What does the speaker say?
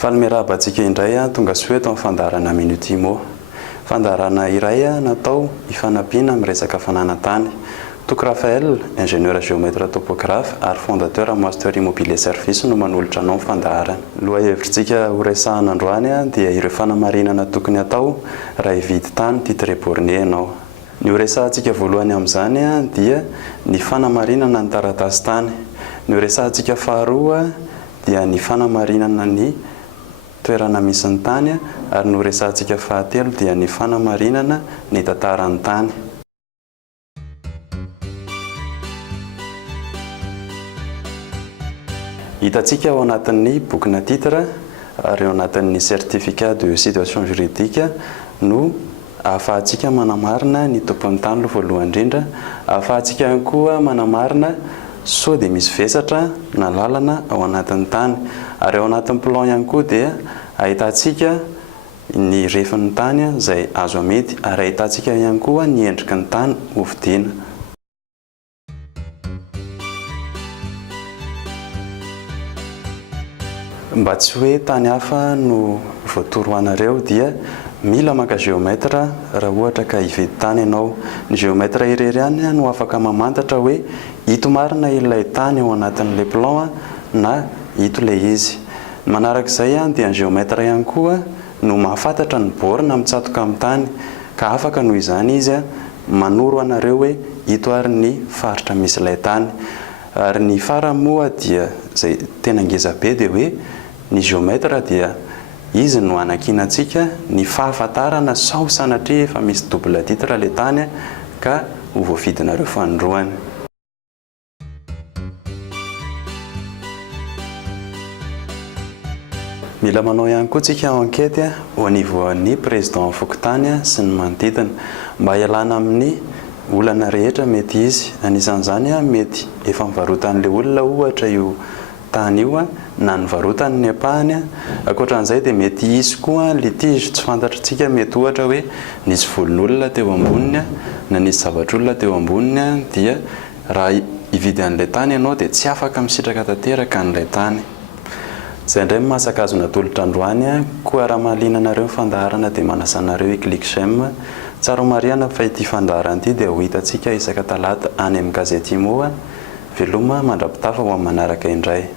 Falmerabantsika indray tonga soeto amin'ny fandarana minutimo. Fandarana iray natao hifanampiana amin'ny resaka fananantany. Tok Raphaël, ingénieur géomètre topographe ary fondateur Master Immobilier Service no manolotra anao fandarana. Lohahevitsika horesahana androany dia ireo fanamarinana tokony atao raha hividy tany titre borné anao. Ny horesahantsika voalohany amin'izany dia ny fanamarinana ny taratasy tany. Ny horesahantsika faharoa dia ny fanamarinana ny toerana misy ny tany ary ny horesahantsika fahatelo dia ny fanamarinana ny tantaran'ny tany. Hitantsika ao anatin'ny bokina titre ary ao anatin'ny certificat de situation juridique no ahafahantsika manamarina ny tompon'ny tany voalohany indrindra, ahafahantsika ihany koa manamarina sao dia misy vesatra na lalana ao anatin'ny tany, ary ao anatin'ny plan ihany koa dia ahitantsika ny refin'ny tany izay azo amidy ary ahitantsika ihany koa ny endriky ny tany hovidiana. Mba tsy hoe tany hafa no voatoroanareo dia mila maka géomètre raha ohatra ka hividy tany ianao. Ny géomètre irery ihany no afaka mamantatra hoe ito marina ilay tany ao anatin'ilay plan na ito ilay izy. Manarak'izay dia ny géomètre ihany koa no mahafantatra ny borina mitsatoka amin'ny tany, ka afaka noho izany izy manoro anareo hoe ito ary ny faritra misy ilay tany. Ary ny farany moa dia izay tena ngeza be dia hoe ny géomètre dia izy no anakinantsika ny fahafantarana sao sanatria efa misy double titre ilay tany ka ho voafidinareo fanondroany. Mila manao ihany koa tsika enquête au niveauan'ny président fokontany sy ny manodidina mba hialana amin'ny olana rehetra mety izy. Anisan'izany mety efa mivarotan'ilay olona ohatra io tany io na nivarotany ny apahany. Ankoatran'izay dia mety isy koa litige tsy fantatritsika, mety ohatra hoe nisy volon'olona teo amboniny na nisy zavatr'olona teo amboniny dia raha hividy an'ilay tany ianao dia tsy afaka misitraka tanteraka an'ilay tany. Izay indray masaka azo natolotra androany koa raha mahaliana anareo fandaharana dia manasa anareo i-clique j'aime. Tsara mariana fa ity fandaharana ity dia ho hitantsika isaka talata any amin'ny gazety Imo. Veloma mandrapitafa ho amin'ny manaraka indray.